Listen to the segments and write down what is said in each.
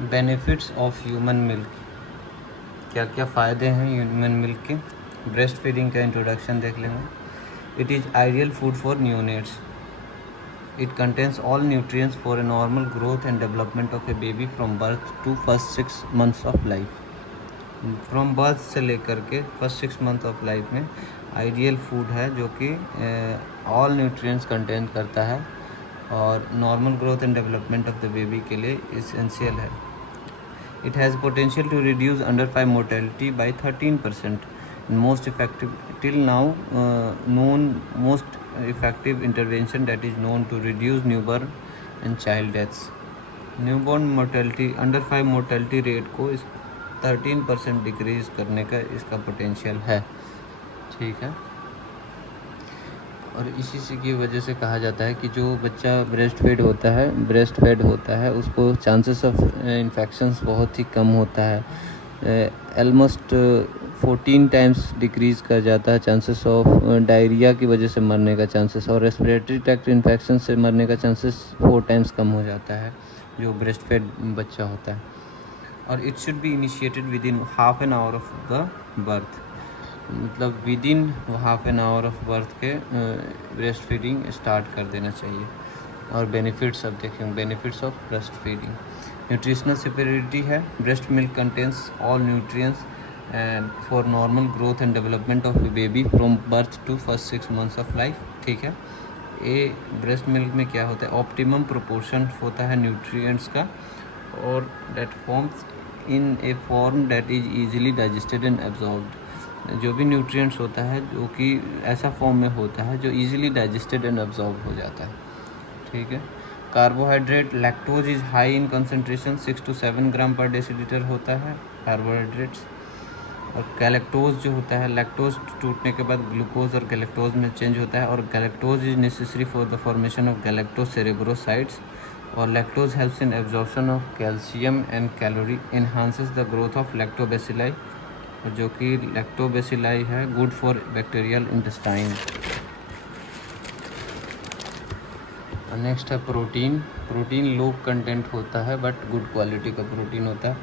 Benefits of human milk, क्या क्या फ़ायदे हैं ह्यूमन मिल्क के। ब्रेस्ट फीडिंग का इंट्रोडक्शन देख लेंगे। It is ideal food for neonates. It contains all nutrients for a normal growth and development of a baby from birth to first 6 months of life. From birth से लेकर के first 6 months of life में ideal food है, जो कि all nutrients contain करता है और normal growth and development of the baby के लिए इसेंशियल है। It has potential to reduce under 5 mortality by 13%. Most effective till now known most effective intervention that is known to reduce newborn and child deaths. Newborn mortality under 5 mortality rate को इस 13% decrease करने का इसका potential है। ठीक है, और इसी से की वजह से कहा जाता है कि जो बच्चा ब्रेस्ट फेड होता है उसको चांसेस ऑफ इन्फेक्शंस बहुत ही कम होता है। ऑलमोस्ट 14 टाइम्स डिक्रीज़ कर जाता है चांसेस ऑफ डायरिया की वजह से मरने का चांसेस, और रेस्पिरेटरी ट्रैक्ट इन्फेक्शन से मरने का चांसेस 4 टाइम्स कम हो जाता है जो ब्रेस्ट फेड बच्चा होता है। और it should be initiated within half an hour of the birth, मतलब within half an hour of birth के ब्रेस्ट फीडिंग स्टार्ट कर देना चाहिए। और बेनिफिट्स अब देखेंगे। Benefits of breast feeding, nutritional superiority है। Breast milk contains all nutrients and for normal growth and development of a baby from birth to first 6 months of life. ठीक है, ये ब्रेस्ट मिल्क में क्या होता है, ऑप्टिमम प्रोपोर्शन होता है न्यूट्रिएंट्स का, और that forms in A form that is easily digested and absorbed. जो भी न्यूट्रिएंट्स होता है जो कि ऐसा फॉर्म में होता है जो इजीली डाइजेस्टेड एंड एब्जॉर्ब हो जाता है। ठीक है, carbohydrate, lactose is high in concentration 6 to 7 gram per decilitre होता है कार्बोहाइड्रेट्स। और गैलेक्टोज जो होता है, लैक्टोज टूटने के बाद ग्लूकोज और गैलेक्टोज में चेंज होता है, और galactose is necessary for the formation of galactose cerebrosides. और lactose helps in absorption of calcium and calorie, enhances the growth of lactobacilli, जो कि लैक्टोबैसिलाई है good for bacterial intestine. Next है प्रोटीन। प्रोटीन लो कंटेंट होता है but good quality का protein होता है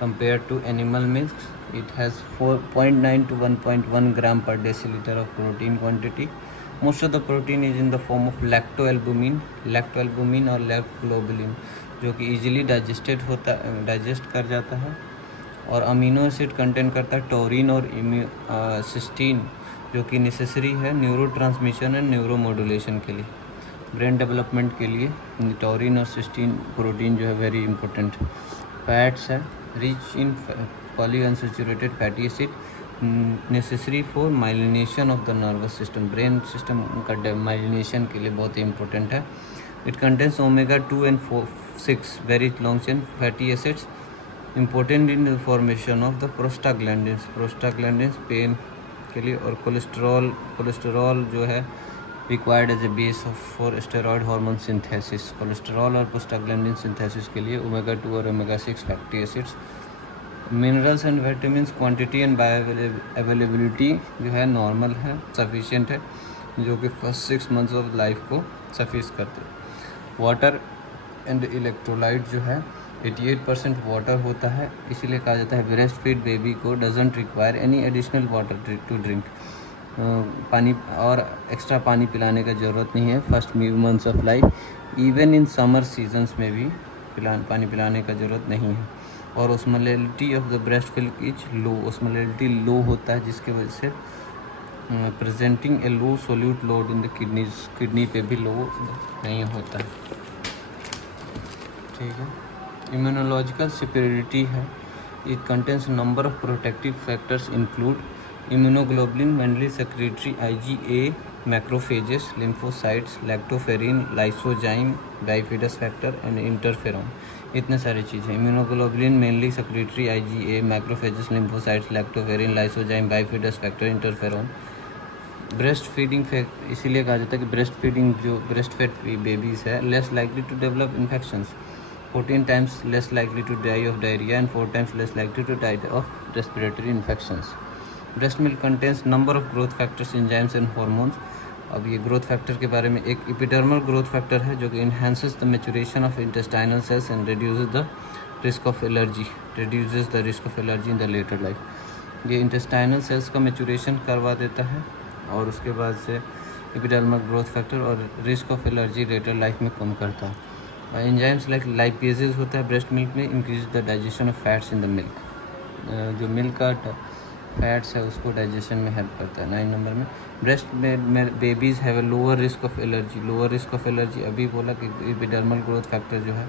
compare to animal milk. It has 4.9 to 1.1 gram per decilitre of protein quantity. Most of the protein is in the form of लैक्टोएल्बुमिन और lactoglobulin, जो कि easily digest कर जाता है। और अमीनो एसिड कंटेंट करता है टोरिन और सिस्टीन, जो कि नेसेसरी है neuro transmission and neuro modulation के लिए, ब्रेन डेवलपमेंट के लिए टोरिन और सिस्टीन प्रोटीन जो है वेरी इंपॉर्टेंट। फैट्स है rich in polyunsaturated fatty acid, necessary for myelination of the nervous system, brain system का माइलिनेशन के लिए बहुत ही इंपॉर्टेंट है। It contains omega 2 and 6 very long chain fatty acids important in the formation of the prostaglandins pain के लिए। और cholesterol जो है required as a base for steroid hormone synthesis. Cholesterol और प्रोस्टाग्लैंडिन सिंथेसिस के लिए ओमेगा 2 और omega 6 fatty acids. Minerals and vitamin quantity and bio availability जो है नॉर्मल है, सफिशिएंट है, जो कि फर्स्ट 6 months ऑफ लाइफ को सफिश करते हैं। वाटर एंड इलेक्ट्रोलाइट जो है 88% वाटर होता है, इसीलिए कहा जाता है ब्रेस्ट फीड बेबी को doesn't require any additional water to drink. पानी और एक्स्ट्रा पानी पिलाने का ज़रूरत नहीं है first months of life. Even in summer seasons में भी पानी पिलाने का ज़रूरत नहीं है। और osmolarity of the breast milk is low, osmolarity low होता है, जिसकी वजह से presenting a low solute load in the kidney पे भी लो नहीं होता है। ठीक है, इम्यूनोलॉजिकल सुपीरियरिटी है। It contains number of protective factors include immunoglobulin, mainly secretory IgA, macrophages, lymphocytes, lactoferrin, lysozyme, bifidus factor and interferon. इतने सारी चीज़ें। Immunoglobulin mainly secretory IgA, macrophages, lymphocytes, lactoferrin, lysozyme, bifidus factor, interferon. Breast feeding इसीलिए कहा जाता है कि breast feeding जो breast fed babies है less likely to develop infections, 14 times less likely to die of diarrhea and 4 times less likely to die of respiratory infections. Breast milk contains number of growth factors, enzymes and hormones. अब ये growth factor के बारे में, एक epidermal growth factor है जो कि enhances the maturation of intestinal cells and reduces the risk of allergy, reduces the risk of allergy in the later life. ये इंटेस्टाइनल सेल्स का मैचुरेशन करवा देता है और उसके बाद से एपिडर्मल ग्रोथ फैक्टर और risk of allergy later life में कम करता है। एंजाइम्स लाइक लाइपेजेस होता है ब्रेस्ट मिल्क में, increase the digestion of fats in the milk. जो मिल्क का फैट्स है उसको डाइजेशन में हेल्प करता है। 9 नंबर में ब्रेस्ट में babies have a lower risk of allergy. Lower risk of allergy अभी बोला कि एपिडर्मल ग्रोथ फैक्टर जो है,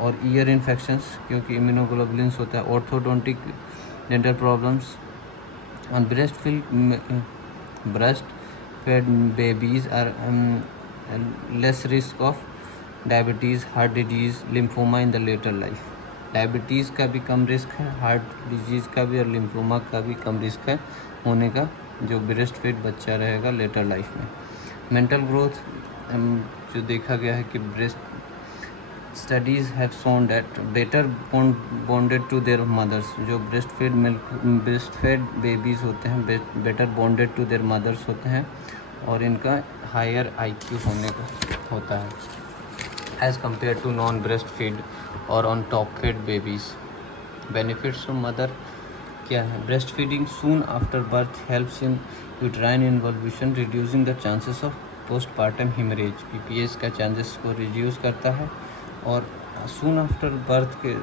और ईयर इन्फेक्शंस क्योंकि इम्यूनोग्लोबुलिन्स होता है, orthodontic dental problems on breast fed babies are less risk of diabetes, heart disease, lymphoma in the later life। Diabetes का भी कम रिस्क है, हार्ट डिजीज़ का भी और लिम्फोमा का भी कम रिस्क है होने का जो ब्रेस्ट फीड बच्चा रहेगा लेटर लाइफ में। मेंटल ग्रोथ जो देखा गया है कि breast studies have shown that better bonded to their mothers. जो ब्रेस्ट फेड बेबीज़ होते हैं better bonded to their mothers होते हैं और इनका हायर IQ होने का होता है as compare to non breast feed और on top fed babies. Benefits from mother क्या है? Breast feeding soon after birth helps in uterine involution, reducing the chances of postpartum haemorrhage. PPH का chances को reduce करता है और soon after birth के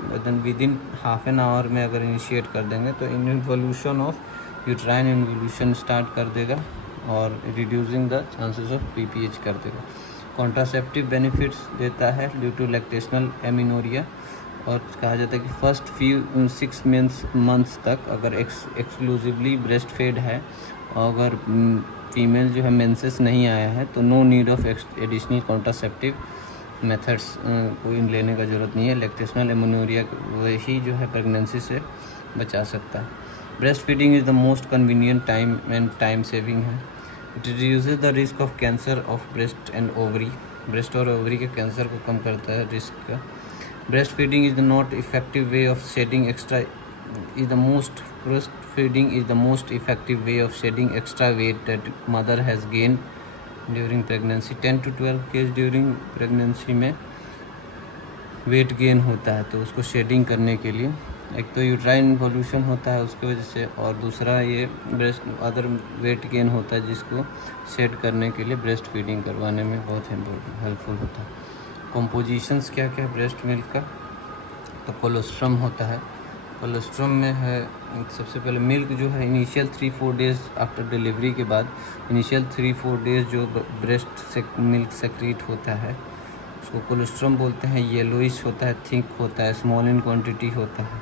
within half an hour में अगर इनिशिएट कर देंगे तो involution of uterine involution start कर देगा और reducing the chances of PPH कर देगा। कॉन्ट्रासेप्टिव बेनिफिट्स देता है ड्यू टू लैक्टेशनल एमिनोरिया, और कहा जाता है कि फर्स्ट 6 मंथ्स तक अगर एक्सक्लूसिवली ब्रेस्ट फेड है और अगर फीमेल जो है मेंसेस नहीं आया है तो no need of additional contraceptive methods कोई लेने का ज़रूरत नहीं है। लैक्टेशनल एमिनोरिया वही जो है प्रेगनेंसी से बचा सकता है। Breast feeding is the most convenient time saving है। It reduces the risk of cancer of breast and ovary. Breast और ओवरी के कैंसर को कम करता है रिस्क का। Breast feeding is the not effective way of shedding extra breast feeding is the most effective way of shedding extra weight that mother has gain during pregnancy. 10 to 12 kg during pregnancy में weight gain होता है तो उसको shading करने के लिए एक तो यूट्राइन इन्वॉल्यूशन होता है उसकी वजह से, और दूसरा ये ब्रेस्ट अदर वेट गेन होता है जिसको शेड करने के लिए ब्रेस्ट फीडिंग करवाने में बहुत हेल्पफुल होता है। कॉम्पोजिशंस क्या क्या है ब्रेस्ट मिल्क का? तो कोलेस्ट्रम होता है। कोलेस्ट्रम में है सबसे पहले मिल्क जो है इनिशियल 3-4 डेज़ आफ्टर डिलीवरी के बाद, इनिशियल 3-4 डेज़ जो ब्रेस्ट से मिल्क सेक्रीट होता है उसको कोलेस्ट्रम बोलते हैं। येलोइश होता है, थिक होता है, स्मॉल इन क्वांटिटी होता है,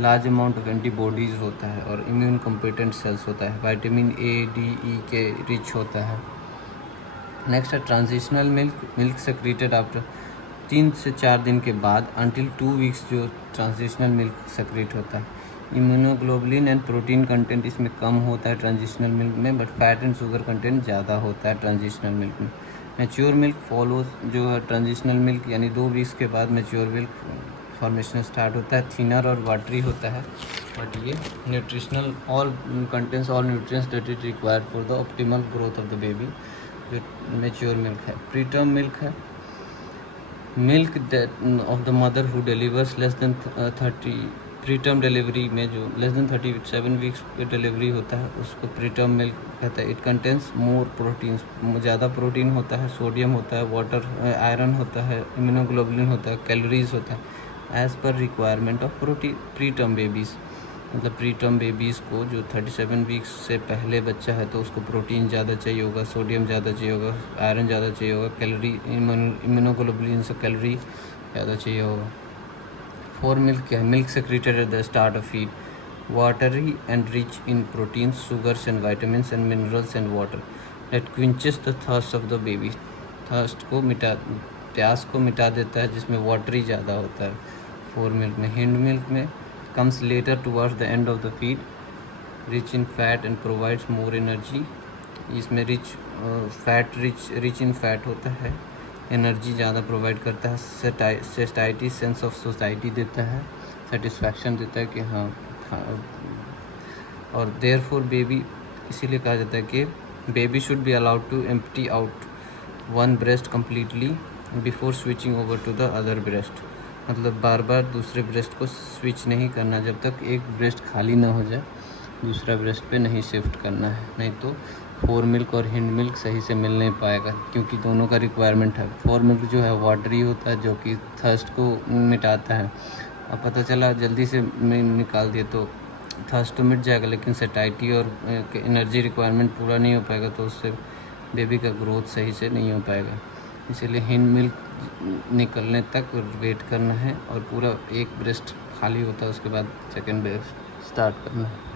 लार्ज अमाउंट ऑफ एंटीबॉडीज़ होता है और इम्यून कम्पिटेंट सेल्स होता है। विटामिन A, D, E के रिच होता है। नेक्स्ट है ट्रांजिशनल मिल्क सेक्रीटेड आफ्टर 3 से 4 दिन के बाद अंटिल 2 वीक्स जो ट्रांजिशनल मिल्क सेक्रेट होता है। इम्यूनोग्लोबुलिन एंड प्रोटीन कंटेंट इसमें कम होता है ट्रांजिशनल मिल्क में, but fat and sugar content ज़्यादा होता है ट्रांजिशनल मिल्क में। मैच्योर मिल्क फॉलोज जो है ट्रांजिशनल मिल्क यानी 2 वीक्स के बाद मैच्योर मिल्क फॉर्मेशन स्टार्ट होता है। थिनर और वाटरी होता है, बट ये nutritional all contents all nutrients that is required for the optimal growth of the baby जो मैच्योर मिल्क है। प्रीटर्म मिल्क है milk of the mother who delivers less than 30 preterm delivery में जो less than 37 weeks पे delivery होता है उसको preterm milk कहता है। इट कंटेंस मोर प्रोटीन्स, ज़्यादा प्रोटीन होता है, सोडियम होता है, वाटर आयरन होता है, इम्यूनोग्लोबुलिन होता है, कैलोरीज होता है as per requirement of preterm babies. मतलब प्रीटर्म बेबीज़ को जो 37 वीक्स से पहले बच्चा है तो उसको प्रोटीन ज़्यादा चाहिए होगा, सोडियम ज़्यादा चाहिए होगा, आयरन ज़्यादा चाहिए होगा, कैलोरी इम्यूनोग्लोबुलिन से कैलोरी ज़्यादा चाहिए होगा। फॉर मिल्क क्या है? Milk secreted at the start of feed, watery and rich in protein, sugars and vitamins and minerals and water that quenches the thirst of the baby. Thirst को प्यास को मिटा देता है जिसमें वाटरी ज़्यादा होता है फॉर मिल्क में। हिंड मिल्क में comes later towards the end of the feed, rich in fat and provides more energy। इसमें रिच इन फैट होता है, एनर्जी ज़्यादा प्रोवाइड करता है, सेटाइटी सेंस ऑफ सोसाइटी देता है, सेटिस्फैक्शन देता है कि हाँ और देयरफॉर बेबी इसीलिए कहा जाता है कि baby should be allowed to empty out one breast completely before switching over to the other breast. मतलब बार बार दूसरे ब्रेस्ट को स्विच नहीं करना, जब तक एक ब्रेस्ट खाली ना हो जाए दूसरा ब्रेस्ट पे नहीं शिफ्ट करना है, नहीं तो फोर मिल्क और हिंड मिल्क सही से मिल नहीं पाएगा, क्योंकि दोनों का रिक्वायरमेंट है। फोर मिल्क जो है वाटरी होता है, जो कि थर्स्ट को मिटाता है। अब पता चला जल्दी से निकाल दिए तो थर्स्ट तो मिट जाएगा, लेकिन सेटाइटी और एनर्जी रिक्वायरमेंट पूरा नहीं हो पाएगा, तो उससे बेबी का ग्रोथ सही से नहीं हो पाएगा। इसीलिए हिंड मिल्क निकलने तक वेट करना है और पूरा एक ब्रेस्ट खाली होता है उसके बाद सेकेंड ब्रेस्ट स्टार्ट करना है।